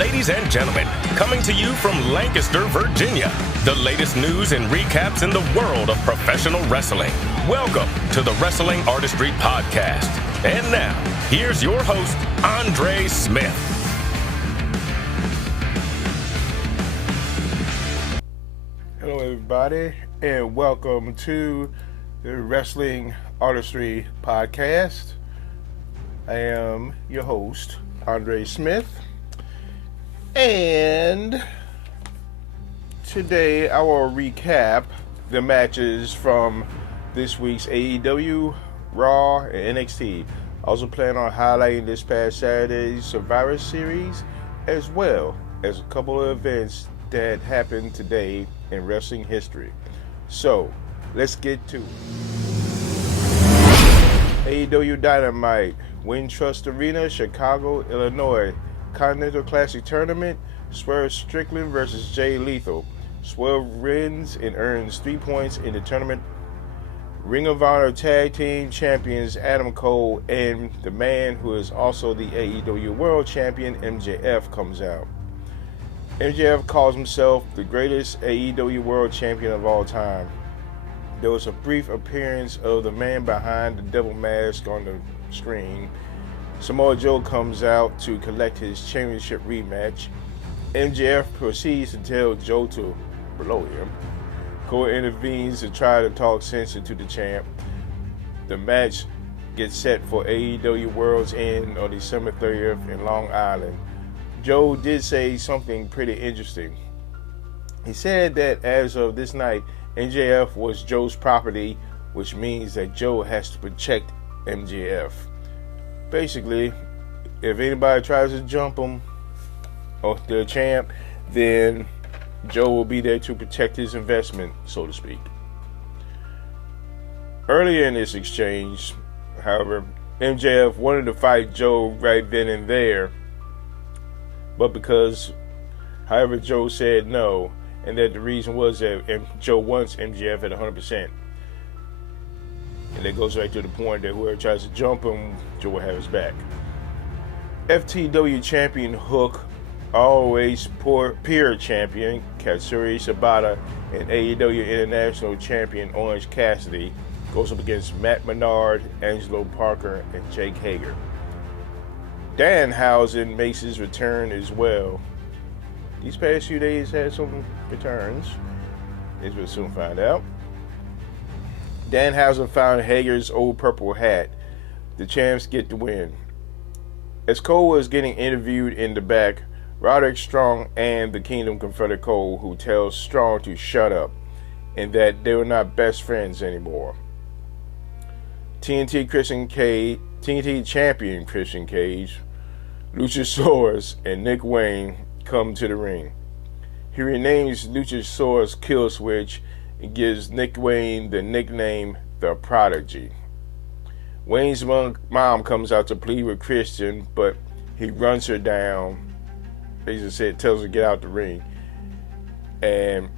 Ladies and gentlemen, coming to you from Lancaster, Virginia, the latest news and recaps in the world of professional wrestling. Welcome to the Wrestling Artistry Podcast. And now, here's your host, Andre Smith. Hello, everybody, and welcome to the Wrestling Artistry Podcast. I am your host, Andre Smith, and today I will recap the matches from this week's AEW, Raw, and NXT. I also plan on highlighting this past Saturday's Survivor Series, as well as a couple of events that happened today in wrestling history. So, let's get to it. AEW Dynamite, Wintrust Arena, Chicago, Illinois. Continental Classic Tournament, Swerve Strickland versus Jay Lethal. Swerve wins and earns 3 points in the tournament. Ring of Honor Tag Team Champions Adam Cole and the man who is also the AEW World Champion, MJF, comes out. MJF calls himself the greatest AEW World Champion of all time. There was a brief appearance of the man behind the devil mask on the screen. Samoa Joe comes out to collect his championship rematch. MJF proceeds to tell Joe to blow him. Cole intervenes to try to talk sense into the champ. The match gets set for AEW World's End on December 30th in Long Island. Joe did say something pretty interesting. He said that as of this night, MJF was Joe's property, which means that Joe has to protect MJF. Basically, if anybody tries to jump him or the champ, then Joe will be there to protect his investment, so to speak. Earlier in this exchange, however, MJF wanted to fight Joe right then and there, but because, however, Joe said no, and that the reason was that Joe wants MJF at 100%. And that goes right to the point that whoever tries to jump him, Joe will have his back. FTW champion Hook, always peer champion Katsuri Shibata, and AEW International champion Orange Cassidy goes up against Matt Menard, Angelo Parker, and Jake Hager. Danhausen makes his return as well. These past few days had some returns, as we'll soon find out. Danhausen found Hager's old purple hat. The champs get the win. As Cole was getting interviewed in the back, Roderick Strong and the Kingdom confronted Cole, who tells Strong to shut up and that they were not best friends anymore. TNT champion Christian Cage, Luchasaurus, and Nick Wayne come to the ring. He renames Luchasaurus Killswitch and gives Nick Wayne the nickname The Prodigy. Wayne's mom comes out to plead with Christian, but he runs her down. Basically tells her to get out the ring. And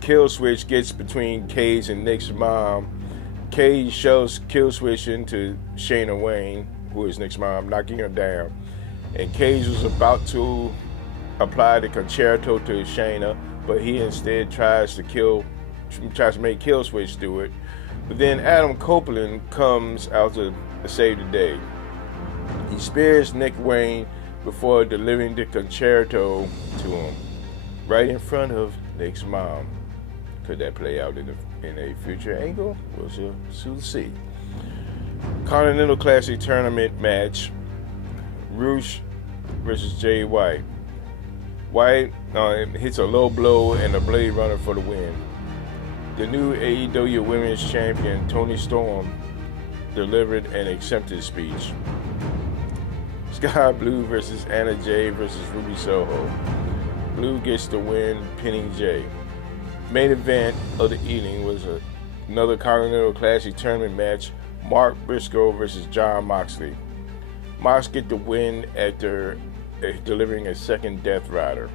Killswitch gets between Cage and Nick's mom. Cage shoves Killswitch into Shayna Wayne, who is Nick's mom, knocking her down. And Cage was about to apply the concerto to Shayna, but he instead tries to make Killswitch do it. But then Adam Copeland comes out to save the day. He spares Nick Wayne before delivering the concerto to him, right in front of Nick's mom. Could that play out in a future angle? We'll soon see. Continental Classic Tournament match, Rush versus Jay White. White hits a low blow and a Blade Runner for the win. The new AEW Women's Champion, Toni Storm, delivered an acceptance speech. Sky Blue versus Anna Jay versus Ruby Soho. Blue gets the win, pinning Jay. Main event of the evening was another Continental Classic Tournament match, Mark Briscoe versus Jon Moxley. Mox get the win after delivering a second Death Rider.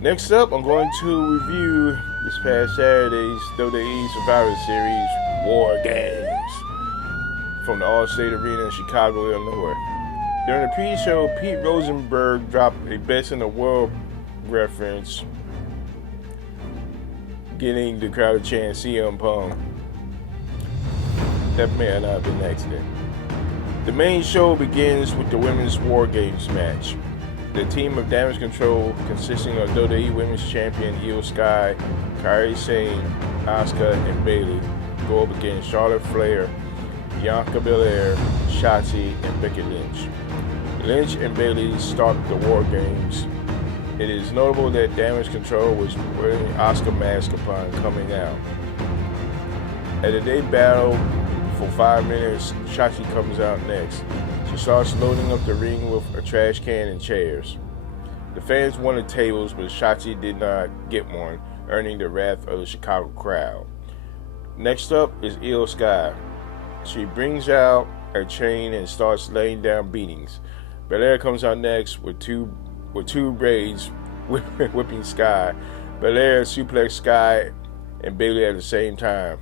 Next up, I'm going to review this past Saturday's WWE Survivor Series War Games from the All-State Arena in Chicago, Illinois. During the pre-show, Pete Rosenberg dropped a best in the world reference, getting the crowd to chant CM Punk. That may not have been an accident. The main show begins with the Women's War Games match. The team of Damage Control, consisting of WWE Women's Champion Io Sky, Kairi Sane, Asuka, and Bayley, go up against Charlotte Flair, Bianca Belair, Shotzi, and Becky Lynch. Lynch and Bayley start the War Games. It is notable that Damage Control was wearing an Asuka mask upon coming out. As they battle for 5 minutes, Shotzi comes out next. She starts loading up the ring with a trash can and chairs. The fans wanted tables, but Shotzi did not get one, earning the wrath of the Chicago crowd. Next up is Io Sky. She brings out a chain and starts laying down beatings. Belair comes out next with two braids whipping Sky. Belair suplex Sky and Bayley at the same time.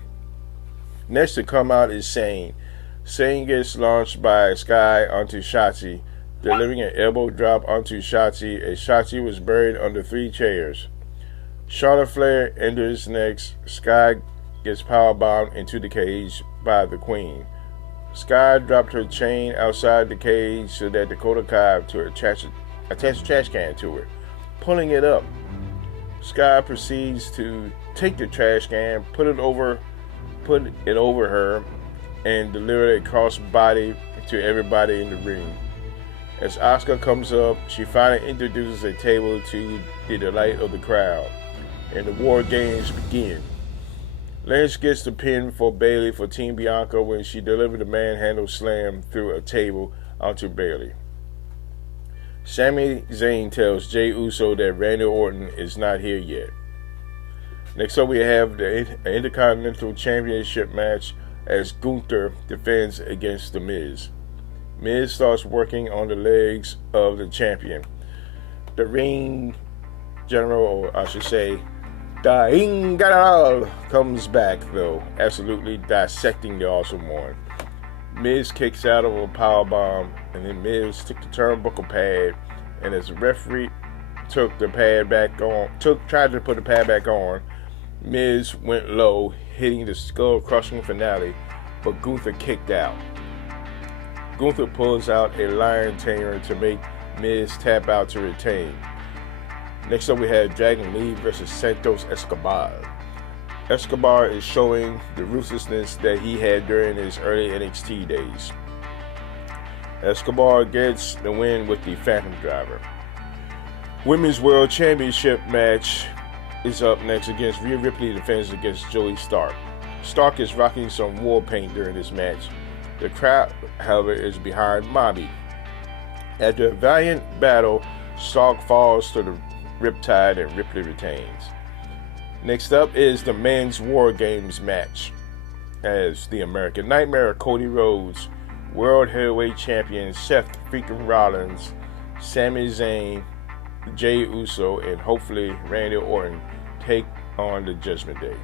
Next to come out is Sane. Sane gets launched by Sky onto Shotzi, delivering an elbow drop onto Shotzi as Shotzi was buried under 3 chairs. Charlotte Flair enters next. Sky gets powerbombed into the cage by the Queen. Sky dropped her chain outside the cage so that Dakota Kai to attach a trash can to it, pulling it up. Sky proceeds to take the trash can, put it over her, and deliver a cross body to everybody in the ring. As Asuka comes up, she finally introduces a table to the delight of the crowd, and the War Games begin. Lynch gets the pin for Bayley for Team Bianca when she delivered a manhandle slam through a table onto Bayley. Sami Zayn tells Jey Uso that Randy Orton is not here yet. Next up, we have the Intercontinental Championship match as Gunther defends against The Miz. Miz starts working on the legs of the champion. The ring general, or I should say, the Ring General, comes back though, absolutely dissecting the Awesome One. Miz kicks out of a powerbomb, and then Miz took the turnbuckle pad, and as the referee tried to put the pad back on, Miz went low, hitting the skull-crushing finale, but Gunther kicked out. Gunther pulls out a lion tamer to make Miz tap out to retain. Next up, we had Dragon Lee versus Santos Escobar. Escobar is showing the ruthlessness that he had during his early NXT days. Escobar gets the win with the Phantom Driver. Women's World Championship match is up next against Rhea Ripley defends against Joey Stark. Stark is rocking some war paint during this match. The crowd, however, is behind Mobby. After a valiant battle, Stark falls to the Riptide and Ripley retains. Next up is the Men's War Games match as the American Nightmare Cody Rhodes, World Heavyweight Champion Seth freaking Rollins, Sami Zayn, Jey Uso, and hopefully Randy Orton take on the Judgment Day,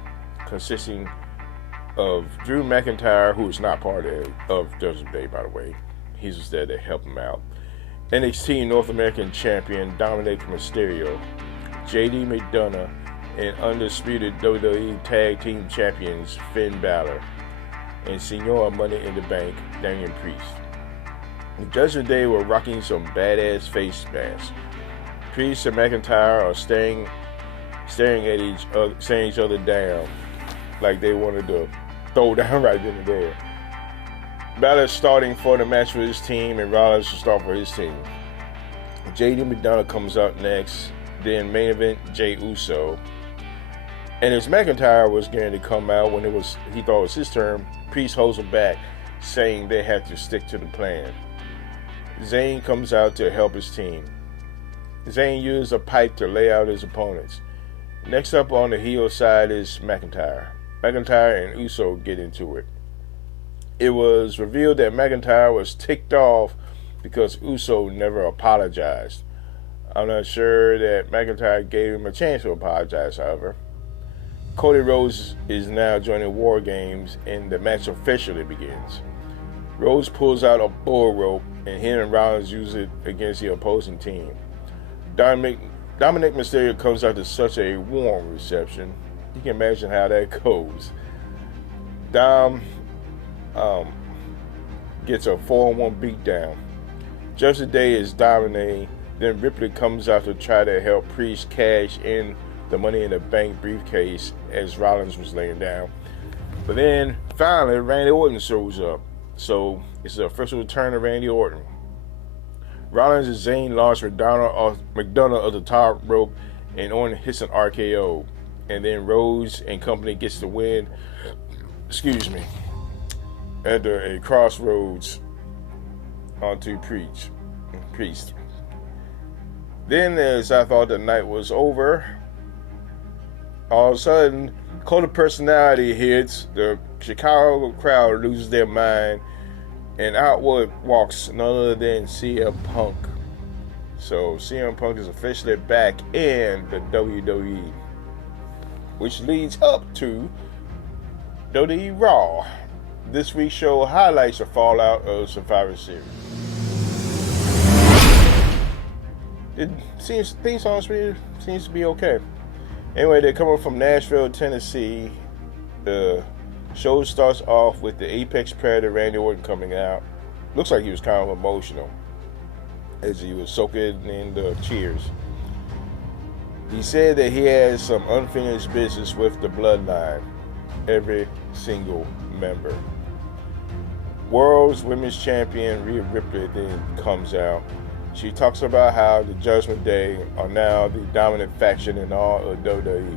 consisting of Drew McIntyre, who is not part of Judgment Day, by the way. He's just there to help him out. NXT North American Champion Dominic Mysterio, JD McDonough, and undisputed WWE Tag Team Champions Finn Balor, and Senior Money in the Bank Damian Priest. The Judgment Day were rocking some badass face masks. Priest and McIntyre are staring at each other down like they wanted to throw down right then and there. Balor starting for the match for his team, and Rollins will start for his team. JD McDonough comes up next, then main event Jey Uso. And as McIntyre was going to come out when he thought it was his turn, Priest holds him back, saying they have to stick to the plan. Zayn comes out to help his team. Zayn used a pipe to lay out his opponents. Next up on the heel side is McIntyre. McIntyre and Uso get into it. It was revealed that McIntyre was ticked off because Uso never apologized. I'm not sure that McIntyre gave him a chance to apologize, however. Cody Rhodes is now joining War Games, and the match officially begins. Rhodes pulls out a bull rope, and he and Rollins use it against the opposing team. Dominic Mysterio comes out to such a warm reception. You can imagine how that goes. Dom gets a 4-on-1 beatdown. Judgment Day is dominating. Then Ripley comes out to try to help Priest cash in the Money in the Bank briefcase as Rollins was laying down. But then, finally, Randy Orton shows up. So, it's the official return of Randy Orton. Rollins and Zayn launch McDonough of the top rope, and Orton hits an RKO. And then Rhodes and company gets the win, after a crossroads onto Priest. Then, as I thought the night was over, all of a sudden, Cult of Personality hits. The Chicago crowd loses their mind, and out walks none other than CM Punk. So CM Punk is officially back in the WWE, which leads up to WWE Raw. This week's show highlights the fallout of Survivor Series. Theme song seems to be okay. Anyway, they're coming from Nashville, Tennessee. The show starts off with the Apex Predator Randy Orton coming out. Looks like he was kind of emotional as he was soaking in the cheers. He said that he has some unfinished business with the Bloodline, every single member. World's Women's Champion Rhea Ripley then comes out. She talks about how the Judgment Day are now the dominant faction in all of WWE.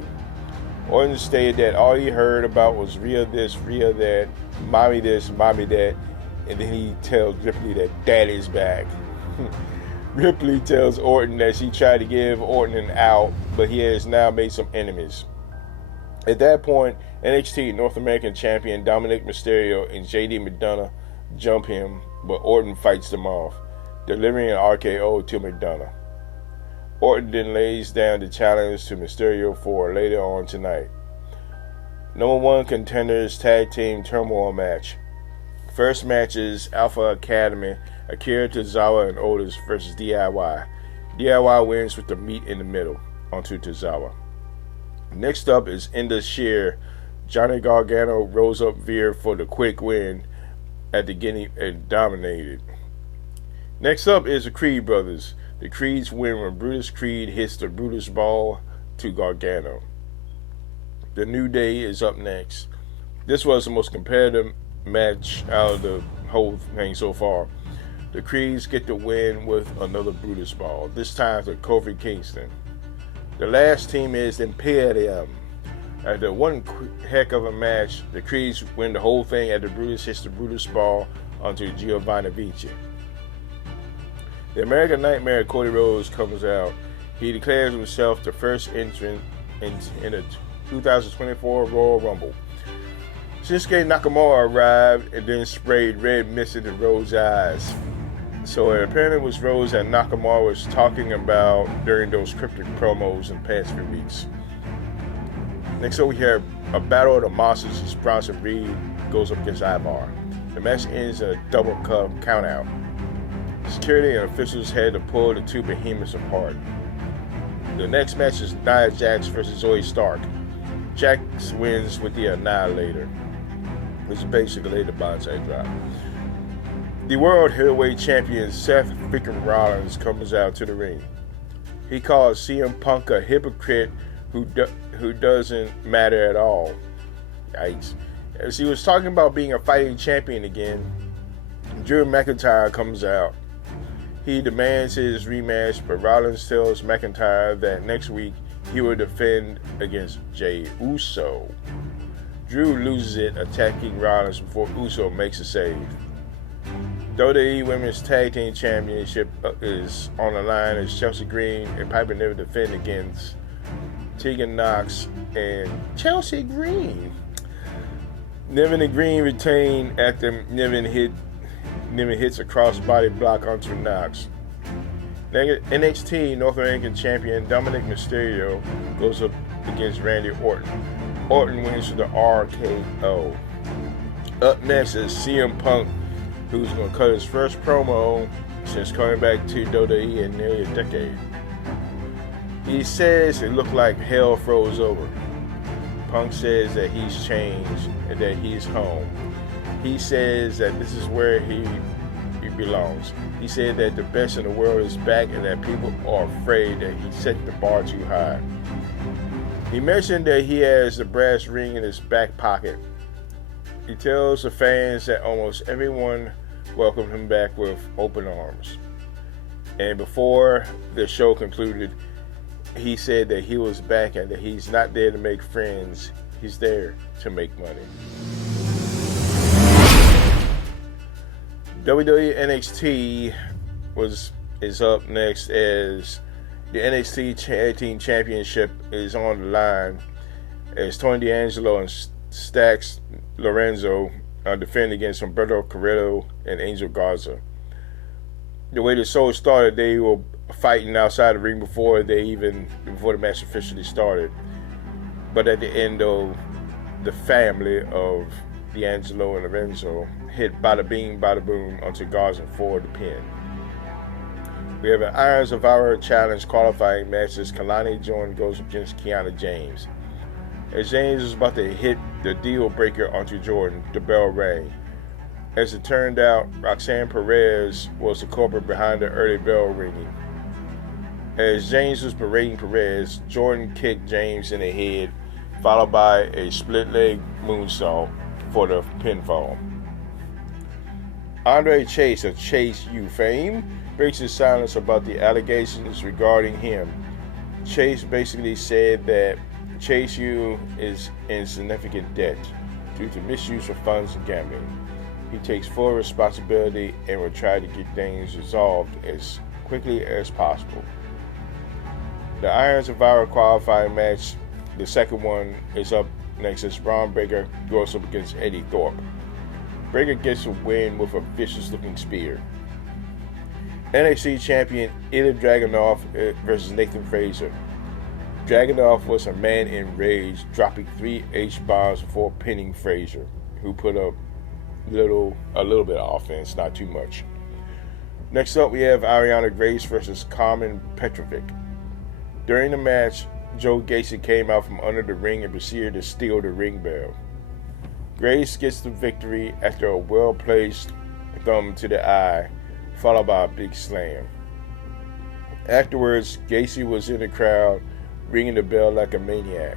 Orton stated that all he heard about was Rhea this, Rhea that, mommy this, mommy that, and then he tells Ripley that Daddy's back. Ripley tells Orton that she tried to give Orton an out, but he has now made some enemies. At that point, NXT North American Champion Dominic Mysterio and JD McDonough jump him, but Orton fights them off, delivering an RKO to McDonough. Orton then lays down the challenge to Mysterio for later on tonight. Number 1 contenders tag team turmoil match. First match is Alpha Academy, Akira Tozawa and Otis versus DIY. DIY wins with the meat in the middle onto Tozawa. Next up is Enda Sheer. Johnny Gargano rose up Veer for the quick win at the beginning and dominated. Next up is the Creed brothers. The Creeds win when Brutus Creed hits the Brutus ball to Gargano. The New Day is up next. This was the most competitive match out of the whole thing so far. The Creeds get the win with another Brutus ball, this time to Kofi Kingston. The last team is Imperium. After one heck of a match, the Creeds win the whole thing after Brutus hits the Brutus ball onto Giovanni Vinci. The American Nightmare Cody Rhodes comes out. He declares himself the first entrant in the 2024 Royal Rumble. Shinsuke Nakamura arrived and then sprayed red mist into Rhodes' eyes. So it apparently was Rhodes that Nakamura was talking about during those cryptic promos in the past few weeks. Next up we have a battle of the monsters as Bronson Reed goes up against Ivar. The match ends in a double count out. Security and officials had to pull the two behemoths apart. The next match is Nia Jax versus Zoe Stark. Jax wins with the Annihilator, which is basically the bonsai drop. The World Heavyweight Champion Seth freaking Rollins comes out to the ring. He calls CM Punk a hypocrite who doesn't matter at all. Yikes. As he was talking about being a fighting champion again, Drew McIntyre comes out. He demands his rematch, but Rollins tells McIntyre that next week he will defend against Jey Uso. Drew loses it, attacking Rollins before Uso makes a save. WWE Women's Tag Team Championship is on the line as Chelsea Green and Piper Niven defend against Tegan Knox and Chelsea Green. Niven and Green retain after Niven hits a crossbody block onto Knox. NXT North American Champion Dominic Mysterio goes up against Randy Orton. Orton wins with the RKO. Up next is CM Punk who's going to cut his first promo since coming back to WWE in nearly a decade. He says it looked like hell froze over. Punk says that he's changed and that he's home. He says that this is where he belongs. He said that the best in the world is back and that people are afraid that he set the bar too high. He mentioned that he has the brass ring in his back pocket. He tells the fans that almost everyone welcomed him back with open arms. And before the show concluded, he said that he was back and that he's not there to make friends, he's there to make money. WWE NXT is up next as the NXT Tag Team Championship is on the line as Tony D'Angelo and Stax Lorenzo defend against Humberto Carrillo and Angel Garza. The way the show started, they were fighting outside the ring before the match officially started. But at the end, though, the family of D'Angelo and Lorenzo hit bada bing, bada boom onto Garza for the pin. We have an Iron Survivor Challenge qualifying match as Kalani Jordan goes against Kiana James. As James was about to hit the deal breaker onto Jordan, the bell rang. As it turned out, Roxanne Perez was the culprit behind the early bell ringing. As James was berating Perez, Jordan kicked James in the head, followed by a split leg moonsault for the pinfall. Andre Chase of Chase U fame breaks his silence about the allegations regarding him. Chase basically said that Chase U is in significant debt due to misuse of funds and gambling. He takes full responsibility and will try to get things resolved as quickly as possible. The Iron Survivor qualifying match, the second one, is up next as Braun Breaker goes up against Eddie Thorpe. Breaker gets a win with a vicious-looking spear. NXT champion Ilya Dragunov versus Nathan Frazer. Dragunov was a man enraged, dropping 3 H-bombs before pinning Frazer, who put up a little bit of offense, not too much. Next up, we have Ariana Grace versus Carmen Petrovic. During the match, Joe Gacy came out from under the ring and proceeded to steal the ring bell. Grace gets the victory after a well-placed thumb to the eye, followed by a big slam. Afterwards, Gacy was in the crowd, ringing the bell like a maniac.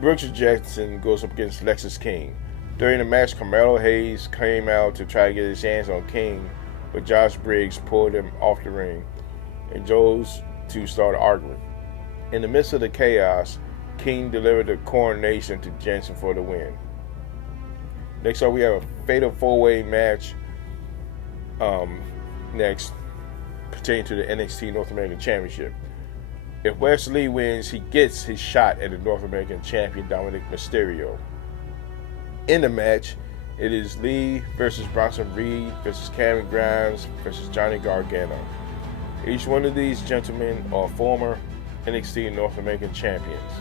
Brooks Jackson goes up against Lexis King. During the match, Carmelo Hayes came out to try to get his hands on King, but Josh Briggs pulled him off the ring, and those two started arguing. In the midst of the chaos, King delivered the coronation to Jensen for the win. Next up, we have a fatal 4-way match next pertaining to the NXT North American Championship. If Wes Lee wins, he gets his shot at the North American Champion Dominic Mysterio. In the match, it is Lee versus Bronson Reed versus Cameron Grimes versus Johnny Gargano. Each one of these gentlemen are former NXT North American champions.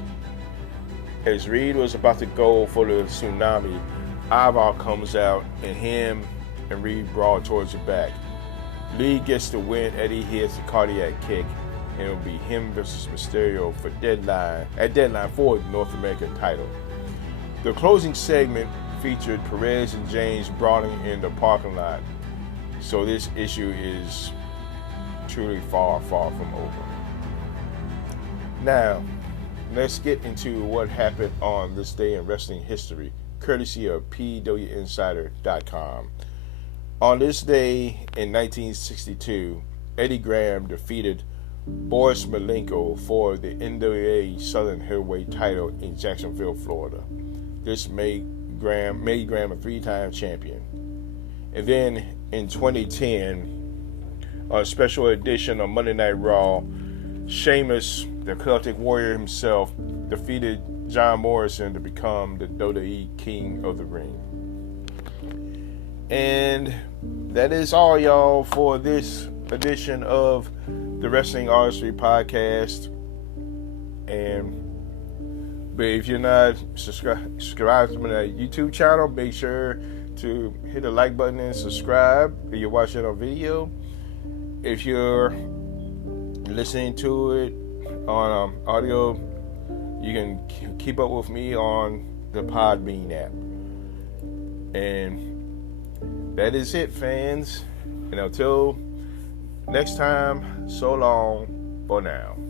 As Reed was about to go for the tsunami, Ivar comes out and him and Reed brawl towards the back. Lee gets the win as he hits a cardiac kick, and it'll be him versus Mysterio for deadline for the North American title. The closing segment featured Perez and James brawling in the parking lot, so this issue is truly far, far from over. Now, let's get into what happened on this day in wrestling history, courtesy of PWInsider.com. On this day in 1962, Eddie Graham defeated Boris Malenko for the NWA Southern Heavyweight title in Jacksonville, Florida. This made Graham a 3-time champion. And then in 2010, a special edition of Monday Night Raw, Sheamus, the Celtic Warrior himself, defeated John Morrison to become the WWE King of the Ring. And that is all, y'all, for this edition of the Wrestling Artistry Podcast. But if you're not subscribed to my YouTube channel, make sure to hit the like button and subscribe if you're watching on video. If you're listening to it on audio, you can keep up with me on the Podbean app. And that is it, fans. And until next time, so long for now.